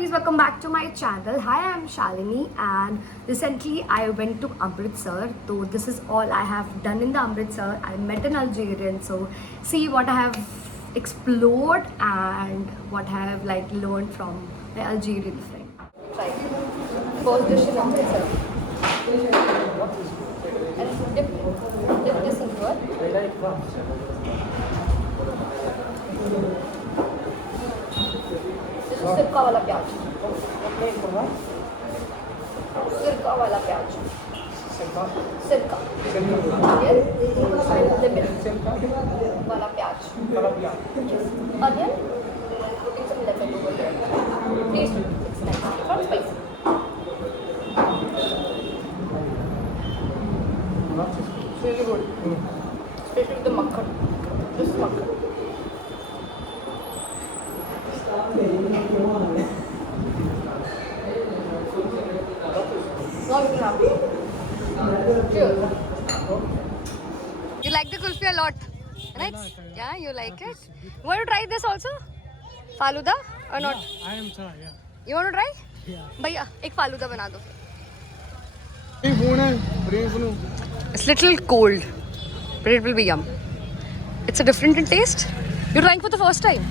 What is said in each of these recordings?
guys, welcome back to my channel. Hi, I'm Shalini and recently I went to Amritsar. So this is all I have done in the Amritsar. I met an Algerian, so see what I have explored and what I have like learned from my Algerian friend. Try first dish in Amritsar. And dip this into it. सिरका वाला प्याज सिरका वाला प्याज सिरका वाला प्याज onion putting some lemon over there. Taste it. It's nice. Not spicy. It's really good. Especially with the makhan. This is makhan. You like the kulfi a lot, right? Yeah, you like it. You want to try this also? Faluda or not? I am sorry, yeah. You want to try? Yeah. भैया एक फालूदा बना दो. It's It's little cold, but it will be yum. It's a different in taste. You're trying for the first time.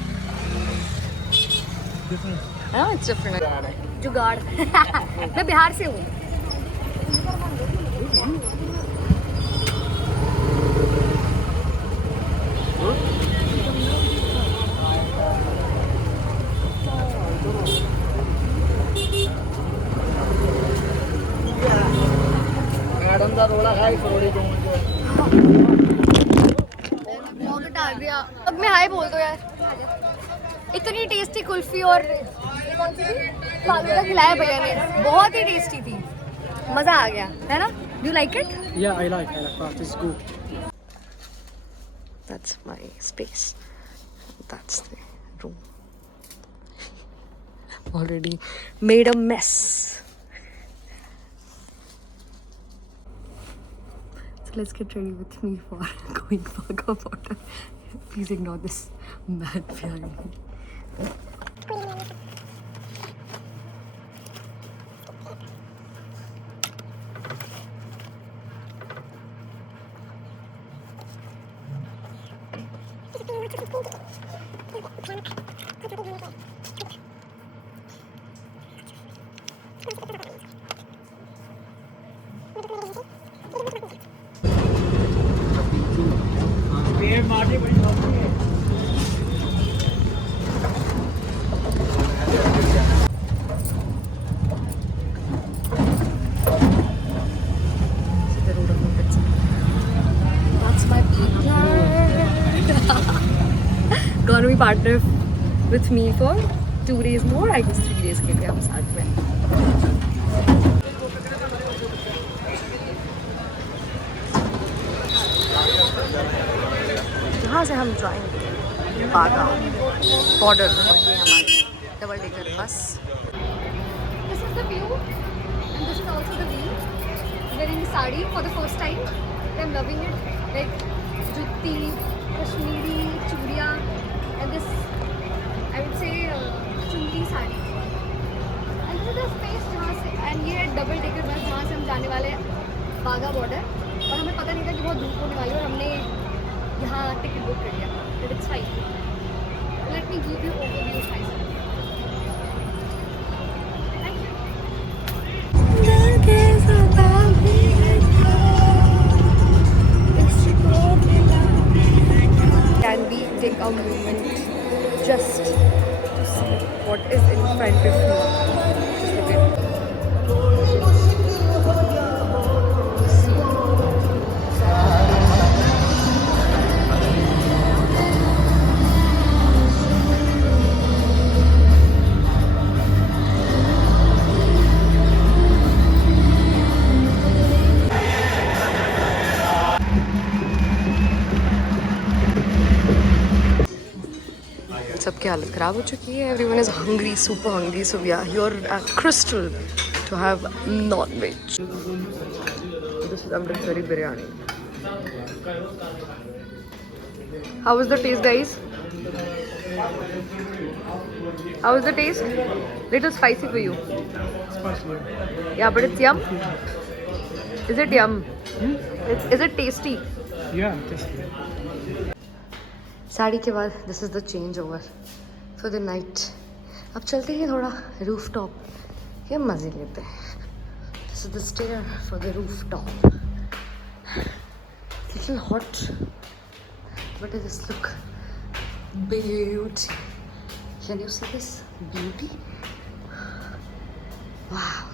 different. हाँ, it's different. जुगाड़. मैं बिहार से हूँ. Madam का रोला खाई थोड़ी दूर अब मैं हाय बोल दो यार. इतनी टेस्टी कुल्फी और फालूदा खिलाया भैया ने. बहुत ही टेस्टी थी. मजा आ गया है ना? You like it? Yeah, I like that. It's good. That's my space. That's the room. Already made a mess. So let's get ready with me for going Wagah border. Please ignore this man behind me. Gonna be partner with me for 2 days more. I guess 3 days के लिए हम साथ में. जहाँ से हम जाएंगे बागा बॉर्डर और ये हमारी double decker bus. This is the view and this is also the view. Wearing sari for the first time. I'm loving it. Like jutti, Kashmiri, churiya. And this, I would say, chunti sari. And this is the space जहाँ से, and ये double decker bus जहाँ से हम जाने वाले हैं बागा बॉर्डर. और हमें पता नहीं था कि बहुत धूप होने वाली है और हमने यहाँ टिकट बुक कर लिया. But it's fine. Let me give you overview of myself. Thank you. Can we take a moment just to see what is in front of me? Just look at it. सबकी हालत ख़राब हो चुकी है. Everyone is hungry, super hungry. So we are here at Crystal to have non-veg. This is Amritsari biryani. How was the taste, guys? How is the taste? Little spicy for you. Spicy. Yeah, but it's yum. Is it yum? Is it tasty? Yeah, tasty. Sari के बाद this is the change over for the night. अब चलते हैं थोड़ा rooftop. ये मजे लेते हैं. This is the stair for the rooftop. It's a little hot, but does this look beauty? Can you see this beauty? Wow.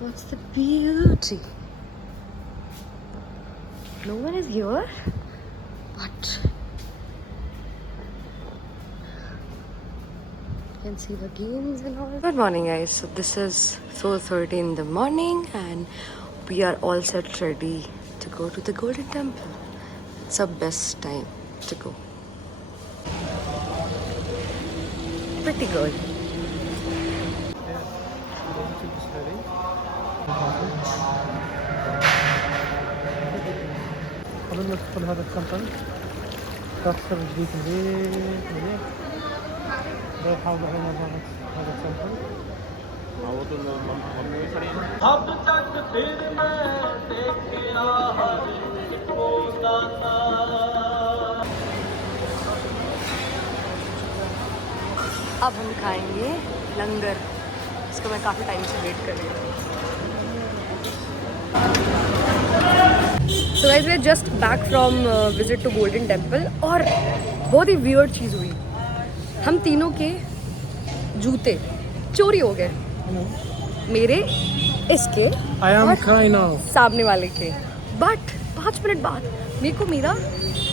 What's the beauty? No one is here, but you can see the games and all. Good morning, guys. So this is 4:30 in the morning, and we are all set ready to go to the Golden Temple. It's our best time to go. Pretty good. قبل ما تدخل هذا التمبل تغسل رجليك مليح مليح. لا تحاول على هذا التمبل. अब तक फिर मैं देखा हर को गाता अब हम खाएंगे लंगर. इसका मैं काफ़ी टाइम से वेट कर रही हूँ. So guys, we are just back from visit to Golden Temple और बहुत ही weird चीज़ हुई. हम तीनों के जूते चोरी हो गए. मेरे, इसके I am और crying now. सामने वाले के. बट 5 मिनट बाद मेरे को मेरा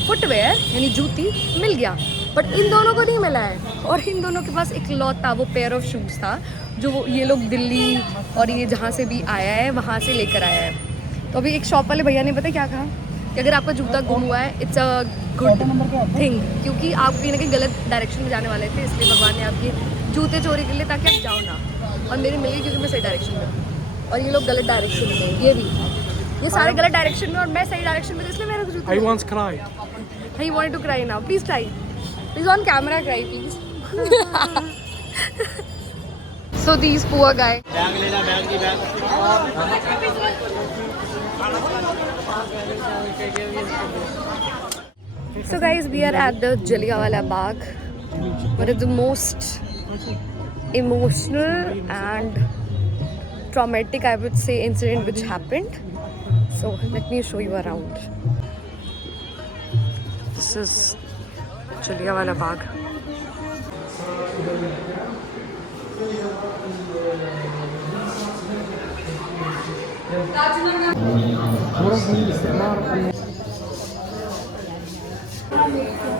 फुटवेयर यानी जूती मिल गया, बट इन दोनों को नहीं मिला है. और इन दोनों के पास एक लौता वो पेयर ऑफ शूज़ था जो ये लोग दिल्ली और ये जहाँ से भी आया है वहाँ से लेकर आया है. तो अभी एक शॉप वाले भैया ने पता क्या कहा कि अगर आपका जूता गुम हुआ है इट्स अ गुड थिंग, क्योंकि आप कहीं ना कहीं गलत डायरेक्शन में जाने वाले थे, इसलिए भगवान ने आपके जूते चोरी कर लिए ताकि आप जाओ ना. और मेरे मिल गई क्योंकि मैं सही डायरेक्शन में हूँ और ये लोग गलत डायरेक्शन में हैं. ये भी, ये सारे गलत डायरेक्शन में और मैं सही डायरेक्शन में, इसलिए मेरे जूते. I once cried. He wanted to cry now. Please try. Please on camera cry, please. So these poor guy. Bag लेना बैग की bag So guys, we are at the Jallianwala Bagh, one of the most emotional and traumatic, I would say, incident which happened. So let me show you around. This is Jallianwala Bagh.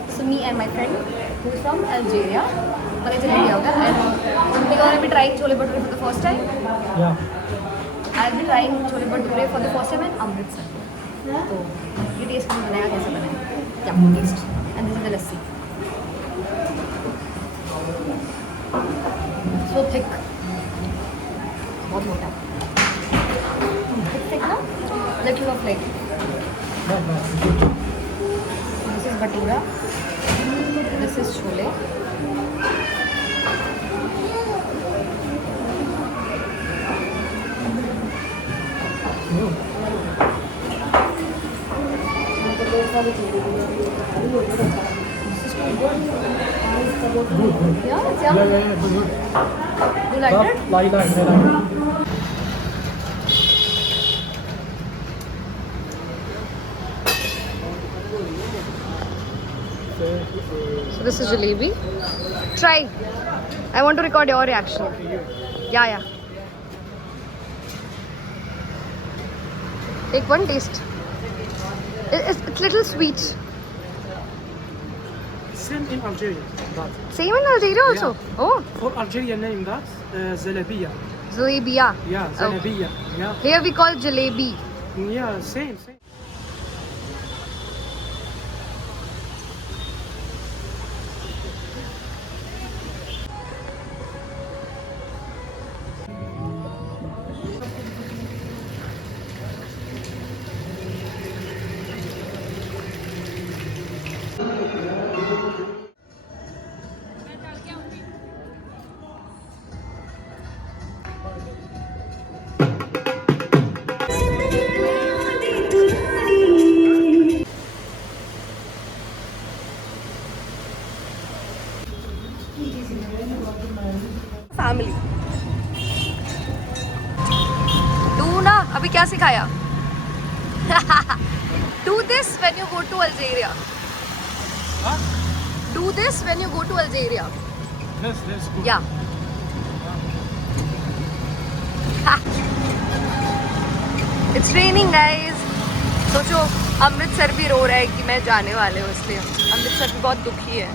So me and my friend who is from Algeria, and we are going to be trying chole bhature for the first time. Yeah. I'll be trying chole bhature for the first time in Amritsar. तो ये test में बनाया कैसे बनाया? क्या test? And this is the lassi. So thick. बहुत मोटा. Thick ना? Little of like. This is bhatura. This is chole. Yeah, it's yum. Yeah, good. You liked it? Like. So this is jalebi. Try. I want to record your reaction. Yeah. Take one taste. It's little sweet. Same in Algeria. That. Same in Algeria also. Yeah. Oh, For Algeria name that Zalabiya. Zalebiya. Yeah, Zalabiya. Yeah. Here we call jalebi. Yeah, same. Family do ना अभी क्या सिखाया do this when you go to Algeria do this when you go to Algeria This good. या it's raining guys सोचो अमृतसर भी रो रहा है कि मैं जाने वाले हूँ इसलिए अमृतसर भी बहुत दुखी है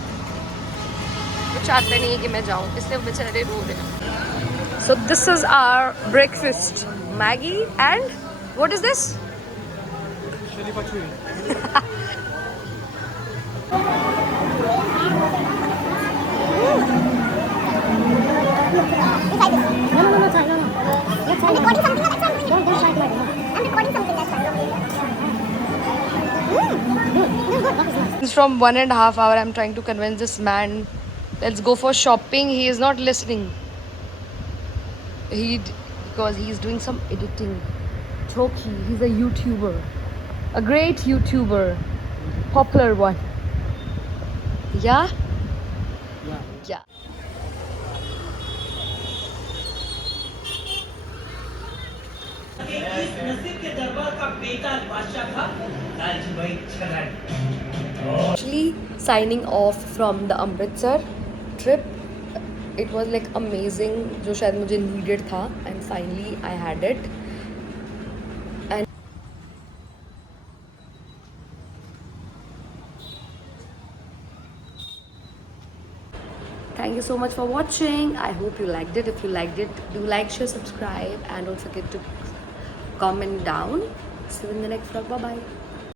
वो चाहते नहीं है कि मैं जाऊँ इसलिए बेचारे रो रहे हैं so this is our breakfast Maggi and what is this Chili pachuri. From 1.5 hours, I'm trying to convince this man. Let's go for shopping. He is not listening. Because he's doing some editing. Choki, he's a YouTuber, a great YouTuber, popular one. Yeah. Yeah. नसीब के दरबार का बेताज बादशाह था लालजी भाई Chhagan Actually, signing off from the Amritsar trip. It was like amazing. जो शायद मुझे needed था and finally I had it. And thank you so much for watching. I hope you liked it. If you liked it, do like, share, subscribe, and don't forget to comment down. See you in the next vlog. Bye bye.